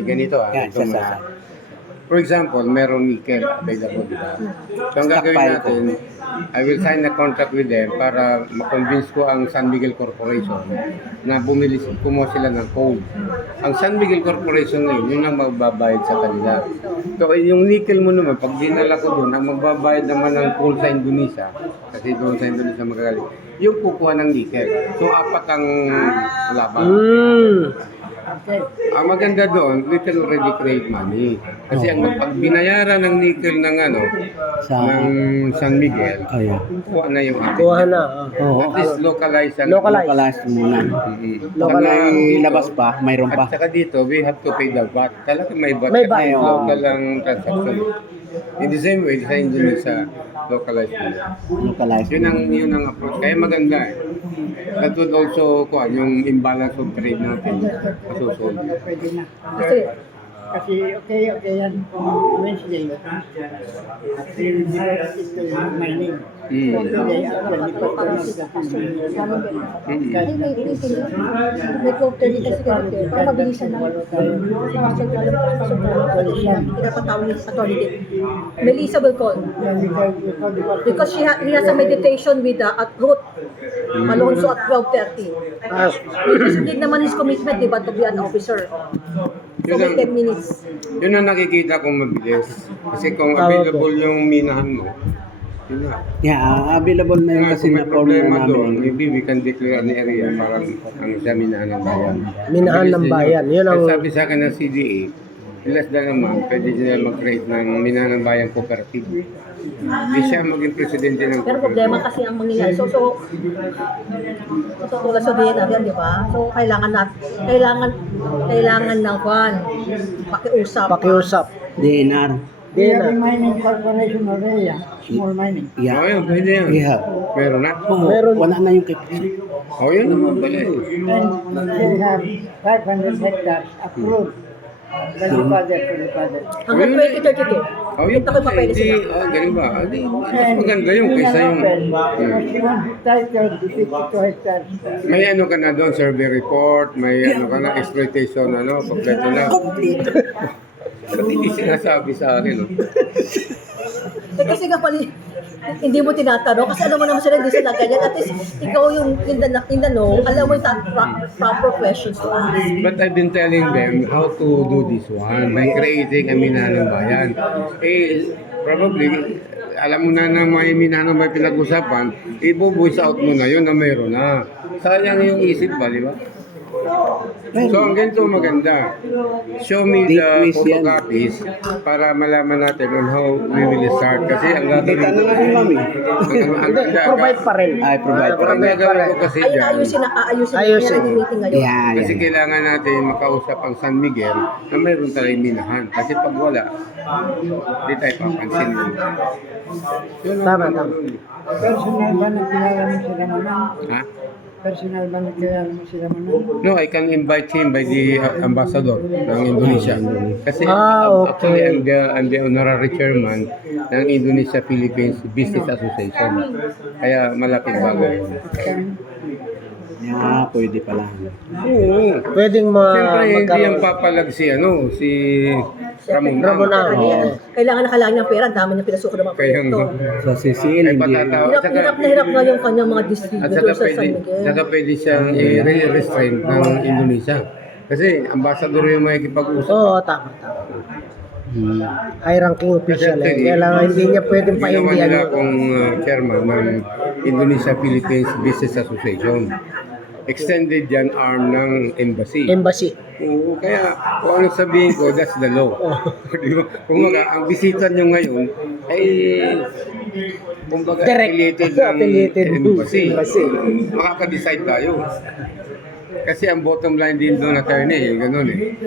ganito Yeah, itong, sa. for example, meron nickel available, di ba? So, ang gagawin Stockpile natin, I will sign a contract with them para ma-convince ko ang San Miguel Corporation na kumuha sila ng coal. Ang San Miguel Corporation ngayon, yun ang magbabayad sa kanila. So, yung nickel mo naman, pag dinala ko doon, ang magbabayad naman ng coal sa Indonesia, kasi doon sa Indonesia magagaling, yung kukuha ng nickel. So, apat ang laban. Ang maganda doon, we can already create money. Kasi ang pag binayaran ng nickel ng ng San Miguel, kuha na yung atin. Kuha na. At least localize ang Localize muna. Saka ilabas pa, mayroon pa. At saka dito, we have to pay the VAT. Talaga may VAT. May VAT. Local ang transaction. In the same way, sa Indonesia, localize nila. Localize. Yun ang approach. Kaya maganda eh. That would also, yung imbalance of trade natin, masusolve. Pwede na. Kasi okay yan kung Wednesday. April ito yung mining. Today, actually, May quarter dito sa ganito. Kaya mabilisan na. Pinapatawag niya sa authority. Melissa will call. Because he has a meditation with at Ruth Malonzo at 12:30. Because he did naman his commitment, diba, to be an officer. So may 10 minutes. Yun ang nakikita kong mabilis. Kasi kung available yung minahan mo, yun na. Yeah, available na yun kasi Kung may na problema doon, namin. maybe we can declare an area para ang sa minahan ng bayan. Minahan ng bayan. Yun ang... Sabi sa akin ng CDA, ilas na naman, pwede sila mag-create ng minahan ng bayan cooperative. Hindi siya maging presidente ng Pero problema kasi ang mangyayari. So tulad sa DNR yan, di ba? So kailangan ng kwan, Pakiusap. DNR. We have a mining corporation already, small mining. Yeah. Oo, yun, pwede yan. Yeah. Meron na. Meron. Wala na yung kay Oo, yun naman pala eh. And they have 500 hectares approved by the project. hanggang 2032. Oh, yun Ito ko papeles hindi, sila. ganun ba? Hindi, mas maganda yung kaysa yung... She wants to title the 52 hectares. May ano ka na doon, survey report, may ano ka na, exploitation, kompleto na. Ba't hindi sinasabi sa akin, no? Kasi nga pala, hindi mo tinatanong kasi alam mo naman sila hindi sila ganyan. At least ikaw yung in the know, alam mo yung proper questions to ask. But I've been telling them how to do this one by creating a minahan ng bayan. Probably, alam mo na may minahan ng bayan pinag-usapan, i-voice out mo na yun na mayroon na. Sayang yung isip ba, di ba? So, ang ganito maganda. Show me the photocopies para malaman natin on how we will start. Kasi ang gagawin ko, Provide pa rin. Ay, provide pa ang rin. gagawin ko kasi dyan, Ayusin yung meeting ngayon. Yeah, kasi yeah. kailangan natin makausap ang San Miguel na mayroon tayong minahan. Kasi pag wala, hindi tayo papansin. Yun ang Tama, ano. tama. Personal ba nagkilala mo sila naman? Ha? Personal ba nagkilala mo sila naman? No, I can invite him by the ambassador ng Indonesia. Kasi okay. actually, I'm the honorary chairman ng Indonesia-Philippines Business Association. Kaya malapit bagay. Yeah, pwede pala. Oo. Pwedeng Siyempre, hindi magkaroon. yung papalag si Ramon. Kailangan nakalagay ng pera, ang dami na pinasuko ng mga Kaya proyekto. Sa CCL, Ay, hindi. patatawa. Hirap na hirap nga yung kanyang mga At distributors sa San Miguel. saka pwede siyang i-restrain ng Indonesia. Kasi ambassador yung may kipag-usap. Oo, tama. High ranking official. Kailangan hindi niya pwedeng Ginawa pahindihan nila yun. akong chairman ng Indonesia-Philippines Business Association. Extended yan arm ng embassy. Embassy. Oo, kaya kung ano sabihin ko, that's the law. Di ba? Kung ang bisita nyo ngayon ay kumbaga Direct. affiliated ng embassy. Embassy. Makaka-decide tayo. Kasi ang bottom line din doon attorney, gano'n eh.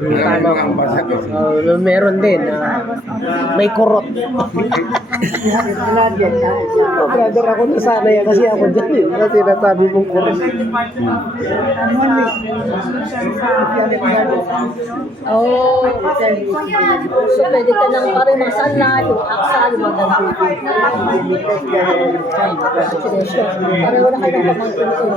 Alam mo mga ambassador. Meron din. May kurot. Brother, ako na sana yan kasi ako dyan eh. Kasi nasabi mong kurot. Oh, so pwede ka nang parang mga sunlight, yung aksal, yung mga ganun. Pareho na kayo ng pamangkin ko.